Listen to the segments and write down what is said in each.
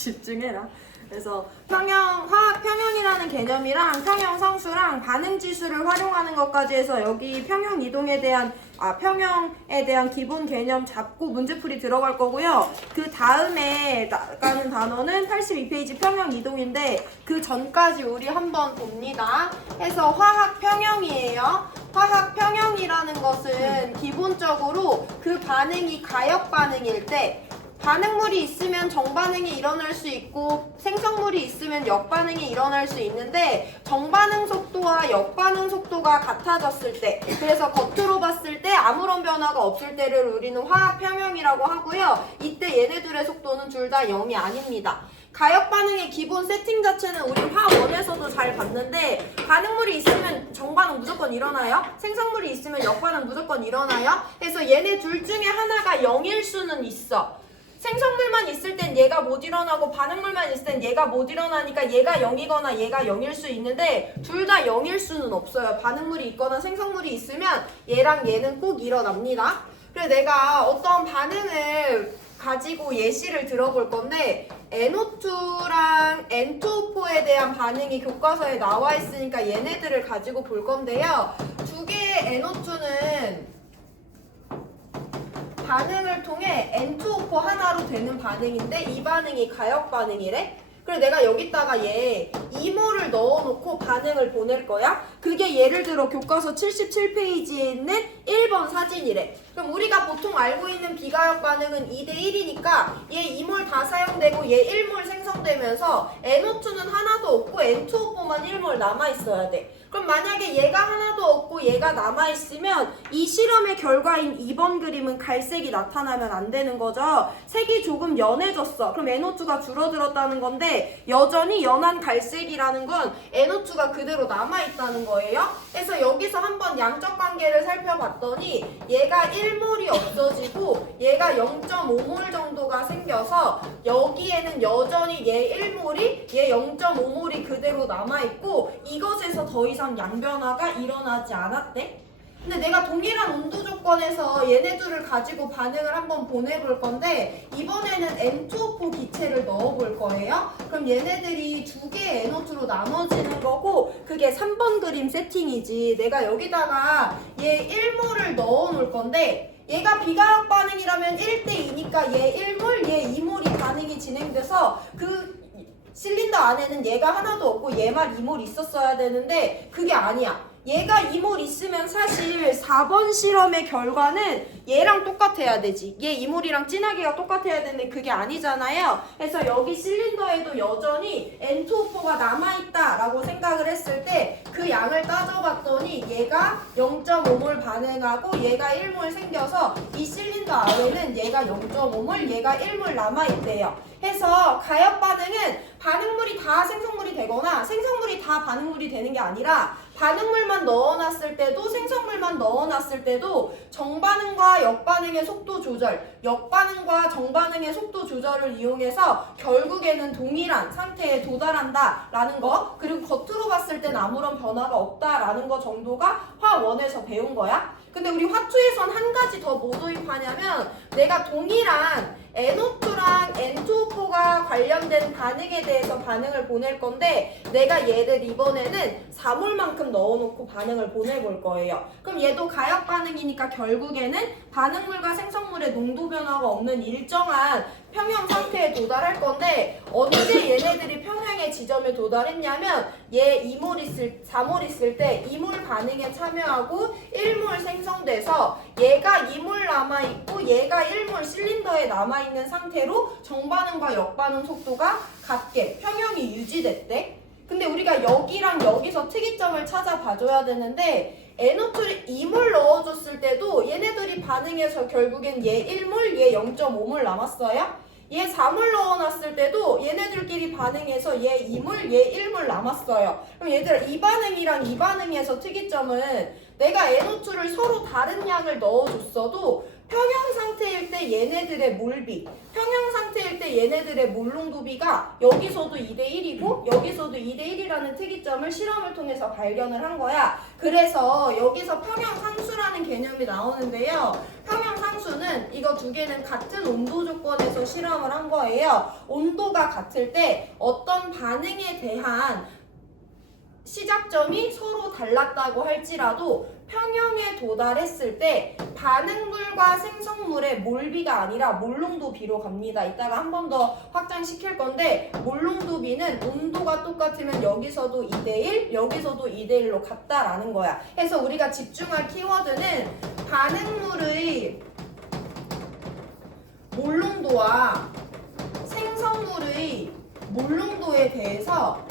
집중해라. 그래서 화학 평형이라는 개념이랑 평형 상수랑 반응 지수를 활용하는 것까지 해서 여기 평형에 대한 기본 개념 잡고 문제풀이 들어갈 거고요. 그 다음에 나가는 단어는 82페이지 평형 이동인데 그 전까지 우리 한번 봅니다. 해서 화학 평형이에요. 화학 평형이라는 것은 기본적으로 그 반응이 가역 반응일 때 반응물이 있으면 정반응이 일어날 수 있고 생성물이 있으면 역반응이 일어날 수 있는데 정반응 속도와 역반응 속도가 같아졌을 때, 그래서 겉으로 봤을 때 아무런 변화가 없을 때를 우리는 화학 평형이라고 하고요. 이때 얘네들의 속도는 둘 다 0이 아닙니다. 가역 반응의 기본 세팅 자체는 우리 화원에서도 잘 봤는데 반응물이 있으면 정반응 무조건 일어나요. 생성물이 있으면 역반응 무조건 일어나요. 그래서 얘네 둘 중에 하나가 0일 수는 있어. 생성물만 있을 땐 얘가 못 일어나고 반응물만 있을 땐 얘가 못 일어나니까 얘가 0이거나 얘가 0일 수 있는데 둘 다 0일 수는 없어요. 반응물이 있거나 생성물이 있으면 얘랑 얘는 꼭 일어납니다. 그래서 내가 어떤 반응을 가지고 예시를 들어볼 건데 NO2랑 N2O4에 대한 반응이 교과서에 나와 있으니까 얘네들을 가지고 볼 건데요. 두 개의 NO2는 반응을 통해 N2O4 하나로 되는 반응인데 이 반응이 가역 반응이래? 그래 내가 여기다가 얘 2몰을 넣어놓고 반응을 보낼 거야? 그게 예를 들어 교과서 77페이지에 있는 1번 사진이래. 그럼 우리가 보통 알고 있는 비가역 반응은 2대1이니까 얘 2몰 다 사용되고 얘 1몰 생성되면서 NO2는 하나도 없고 N2O4만 1몰 남아있어야 돼. 그럼 만약에 얘가 하나도 없고 얘가 남아있으면 이 실험의 결과인 2번 그림은 갈색이 나타나면 안 되는 거죠. 색이 조금 연해졌어. 그럼 NO2가 줄어들었다는 건데 여전히 연한 갈색이라는 건 NO2가 그대로 남아있다는 거예요. 그래서 여기서 한번 양적 관계를 살펴봤더니 얘가 1몰이 없어지고 얘가 0.5몰 정도가 생겨서 여기에는 여전히 얘 1몰이 얘 0.5몰이 그대로 남아있고 이것에서 더 이상 양변화가 일어나지 않았대. 근데 내가 동일한 온도 조건에서 얘네들을 가지고 반응을 한번 보내볼 건데 이번에는 N2O4 기체를 넣어볼 거예요. 그럼 얘네들이 두 개의 NO2로 나눠지는 거고 그게 3번 그림 세팅이지. 내가 여기다가 얘 1몰을 넣어 놓을 건데 얘가 비가역 반응이라면 1대2니까 얘 1몰, 얘 2몰이 반응이 진행돼서 그 실린더 안에는 얘가 하나도 없고 얘만 2몰 있었어야 되는데 그게 아니야. 얘가 2몰 있으면 사실 4번 실험의 결과는 얘랑 똑같아야 되지. 얘 2몰이랑 진하게가 똑같아야 되는데 그게 아니잖아요. 그래서 여기 실린더에도 여전히 N2O4가 남아있다라고 생각을 했을 때 그 양을 따져봤더니 얘가 0.5몰 반응하고 얘가 1몰 생겨서 이 실린더 안에는 얘가 0.5몰, 얘가 1몰 남아있대요. 해서 가역 반응은 반응물이 다 생성물이 되거나 생성물이 다 반응물이 되는 게 아니라 반응물만 넣어놨을 때도 생성물만 넣어놨을 때도 정반응과 역반응의 속도 조절, 역반응과 정반응의 속도 조절을 이용해서 결국에는 동일한 상태에 도달한다라는 거, 그리고 겉으로 봤을 땐 아무런 변화가 없다라는 거 정도가 화1에서 배운 거야. 근데 우리 화2에선 한 가지 더 뭐 도입하냐면 내가 동일한 NO2랑 N2O4가 관련된 반응에 대해서 반응을 보낼 건데 내가 얘를 이번에는 4몰만큼 넣어놓고 반응을 보내볼 거예요. 그럼 얘도 가역 반응이니까 결국에는 반응물과 생성물의 농도 변화가 없는 일정한 평형 상태에 도달할 건데 언제 얘네들이 평형의 지점에 도달했냐면 얘 4몰 있을 때 2몰 반응에 참여하고 1몰 생성돼서 얘가 2몰 남아있고 얘가 1몰 실린더에 남아있는 상태로 정반응과 역반응 속도가 같게 평형이 유지됐대. 근데 우리가 여기랑 여기서 특이점을 찾아봐줘야 되는데 NO2를 2몰 넣어줬을 때도 얘네들이 반응해서 결국엔 얘 1몰, 얘 0.5몰 남았어요. 얘 4몰 넣어놨을 때도 얘네들끼리 반응해서 얘 2몰, 얘 1몰 남았어요. 그럼 얘들아 이 반응이랑 이 반응에서 특이점은 내가 NO2를 서로 다른 양을 넣어줬어도 평형 상태일 때 얘네들의 몰비, 평형 상태일 때 얘네들의 몰농도비가 여기서도 2대1이고 여기서도 2대1이라는 특이점을 실험을 통해서 발견을 한 거야. 그래서 여기서 평형 상수라는 개념이 나오는데요. 평형 상수는 이거 두 개는 같은 온도 조건에서 실험을 한 거예요. 온도가 같을 때 어떤 반응에 대한 시작점이 서로 달랐다고 할지라도 평형에 도달했을 때 반응물과 생성물의 몰비가 아니라 몰농도비로 갑니다. 이따가 한 번 더 확장시킬 건데 몰농도비는 온도가 똑같으면 여기서도 2대1, 여기서도 2대1로 같다라는 거야. 그래서 우리가 집중할 키워드는 반응물의 몰농도와 생성물의 몰농도에 대해서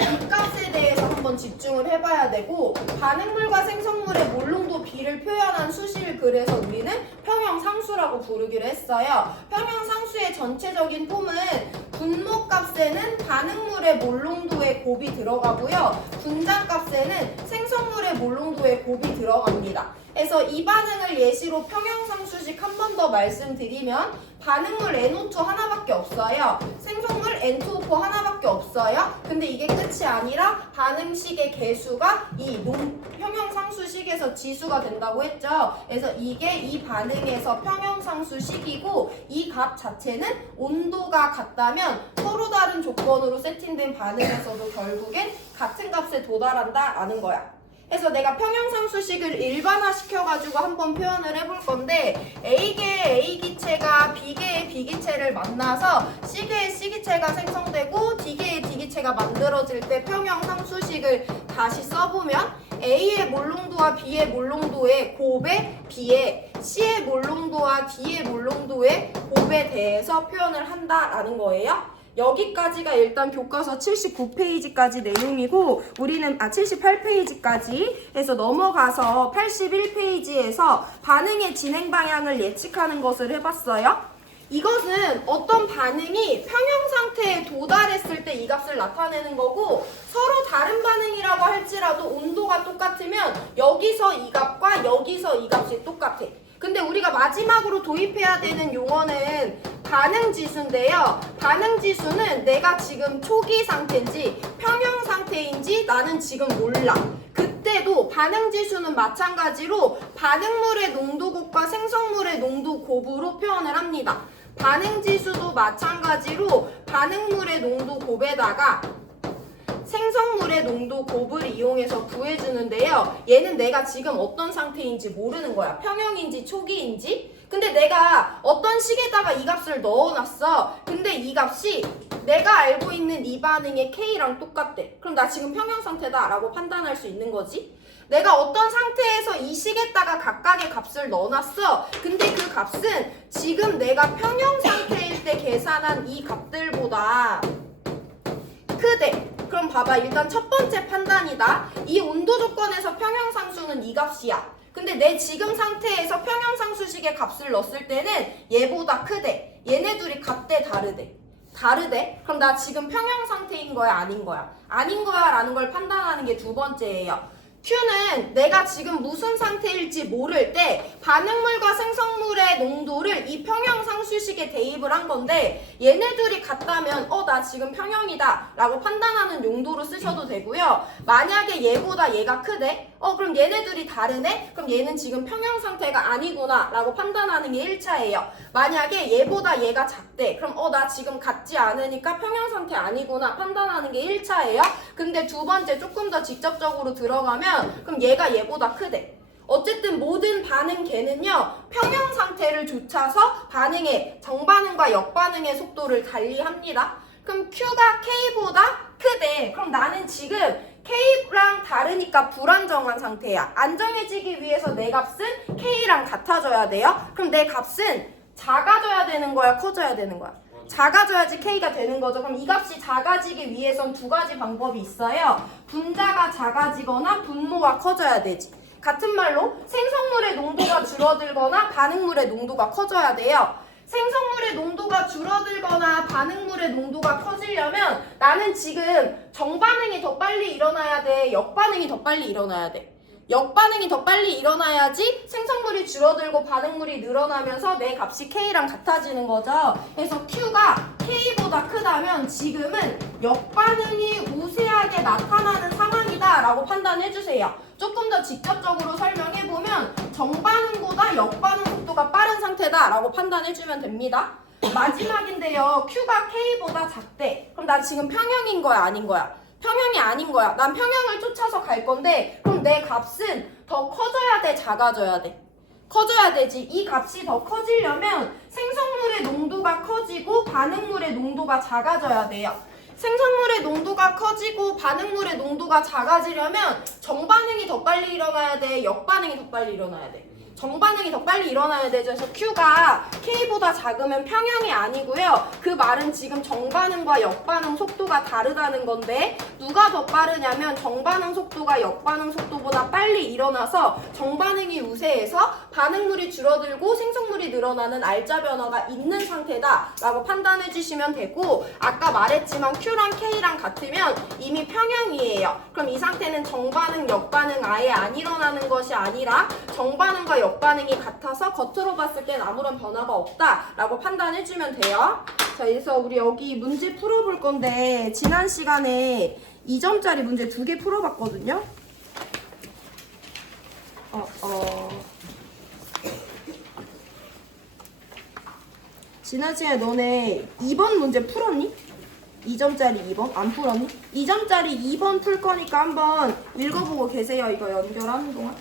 이 값에 대해서 한번 집중을 해봐야 되고, 반응물과 생성물의 몰농도 비를 표현한 수식을 그래서 우리는 평형상수라고 부르기로 했어요. 평형상수의 전체적인 폼은 분모값에는 반응물의 몰농도의 곱이 들어가고요. 분자값에는 생성물의 몰농도의 곱이 들어갑니다. 그래서 이 반응을 예시로 평형상수식 한 번 더 말씀드리면 반응물 NO2 하나밖에 없어요. 생성물 N2O4 하나밖에 없어요. 근데 이게 끝이 아니라 반응식의 개수가 이 평형상수식에서 지수가 된다고 했죠. 그래서 이게 이 반응에서 평형상수식이고 이 값 자체는 온도가 같다면 서로 다른 조건으로 세팅된 반응에서도 결국엔 같은 값에 도달한다라는 거야. 그래서 내가 평형상수식을 일반화시켜가지고 한번 표현을 해볼 건데, A계의 A기체가 B계의 B기체를 만나서 C계의 C기체가 생성되고 D계의 D기체가 만들어질 때 평형상수식을 다시 써보면 A의 몰농도와 B의 몰농도의 곱에 비해 C의 몰농도와 D의 몰농도의 곱에 대해서 표현을 한다라는 거예요. 여기까지가 일단 교과서 79페이지까지 내용이고, 우리는 78페이지까지 해서 넘어가서 81페이지에서 반응의 진행 방향을 예측하는 것을 해봤어요. 이것은 어떤 반응이 평형 상태에 도달했을 때 이 값을 나타내는 거고, 서로 다른 반응이라고 할지라도 온도가 똑같으면 여기서 이 값과 여기서 이 값이 똑같아. 근데 우리가 마지막으로 도입해야 되는 용어는 반응지수인데요. 반응지수는 내가 지금 초기 상태인지 평형 상태인지 나는 지금 몰라. 그때도 반응지수는 마찬가지로 반응물의 농도곱과 생성물의 농도곱으로 표현을 합니다. 반응지수도 마찬가지로 반응물의 농도곱에다가 생성물의 농도 곱을 이용해서 구해주는데요. 얘는 내가 지금 어떤 상태인지 모르는 거야. 평형인지 초기인지. 근데 내가 어떤 식에다가 이 값을 넣어놨어. 근데 이 값이 내가 알고 있는 이 반응의 K랑 똑같대. 그럼 나 지금 평형 상태다 라고 판단할 수 있는 거지. 내가 어떤 상태에서 이 식에다가 각각의 값을 넣어놨어. 근데 그 값은 지금 내가 평형 상태일 때 계산한 이 값들보다 크대. 그럼 봐봐. 일단 첫 번째 판단이다. 이 온도 조건에서 평형상수는 이 값이야. 근데 내 지금 상태에서 평형상수식의 값을 넣었을 때는 얘보다 크대. 얘네 둘이 같대 다르대. 다르대? 그럼 나 지금 평형 상태인 거야 아닌 거야? 아닌 거야 라는 걸 판단하는 게 두 번째예요. Q는 내가 지금 무슨 상태일지 모를 때 반응물과 생성물의 농도를 이 평형상수식에 대입을 한 건데, 얘네들이 같다면 나 지금 평형이다 라고 판단하는 용도로 쓰셔도 되고요. 만약에 얘보다 얘가 크대? 그럼 얘네들이 다르네? 그럼 얘는 지금 평형 상태가 아니구나 라고 판단하는 게 1차예요. 만약에 얘보다 얘가 작대? 그럼 나 지금 같지 않으니까 평형 상태 아니구나 판단하는 게 1차예요. 근데 두 번째 조금 더 직접적으로 들어가면 그럼 얘가 얘보다 크대. 어쨌든 모든 반응계는요 평형 상태를 좇아서 반응의 정반응과 역반응의 속도를 달리합니다. 그럼 Q가 K보다 크대. 그럼 나는 지금 K랑 다르니까 불안정한 상태야. 안정해지기 위해서 내 값은 K랑 같아져야 돼요. 그럼 내 값은 작아져야 되는 거야, 커져야 되는 거야? 작아져야지 K가 되는 거죠. 그럼 이 값이 작아지기 위해선 두 가지 방법이 있어요. 분자가 작아지거나 분모가 커져야 되지. 같은 말로 생성물의 농도가 줄어들거나 반응물의 농도가 커져야 돼요. 생성물의 농도가 줄어들거나 반응물의 농도가 커지려면 나는 지금 정반응이 더 빨리 일어나야 돼? 역반응이 더 빨리 일어나야 돼? 역반응이 더 빨리 일어나야지 생성물이 줄어들고 반응물이 늘어나면서 내 값이 K랑 같아지는 거죠. 그래서 Q가 K보다 크다면 지금은 역반응이 우세하게 나타나는 상황이다 라고 판단해주세요. 조금 더 직접적으로 설명해보면 정반응보다 역반응 속도가 빠른 상태다 라고 판단해주면 됩니다. 마지막인데요. Q가 K보다 작대. 그럼 나 지금 평형인 거야 아닌 거야? 평형이 아닌 거야. 난 평형을 쫓아서 갈 건데 그럼 내 값은 더 커져야 돼 작아져야 돼? 커져야 되지. 이 값이 더 커지려면 생성물의 농도가 커지고 반응물의 농도가 작아져야 돼요. 생성물의 농도가 커지고 반응물의 농도가 작아지려면 정반응이 더 빨리 일어나야 돼? 역반응이 더 빨리 일어나야 돼? 정반응이 더 빨리 일어나야 되죠. 그래서 Q가 K보다 작으면 평형이 아니고요. 그 말은 지금 정반응과 역반응 속도가 다르다는 건데 누가 더 빠르냐면 정반응 속도가 역반응 속도보다 빨리 일어나서 정반응이 우세해서 반응물이 줄어들고 생성물이 늘어나는 알자 변화가 있는 상태다 라고 판단해 주시면 되고 아까 말했지만 Q랑 K랑 같으면 이미 평형이에요. 그럼 이 상태는 정반응, 역반응 아예 안 일어나는 것이 아니라 정반응과 역반응이 같아서 겉으로 봤을 땐 아무런 변화가 없다라고 판단해주면 돼요. 자, 그래서 우리 여기 문제 풀어볼 건데 지난 시간에 2점짜리 문제 2개 풀어봤거든요. 지난 시간에 너네 2번 문제 풀었니? 2점짜리 2번? 안 풀었니? 2점짜리 2번 풀 거니까 한번 읽어보고 계세요. 이거 연결하는 동안.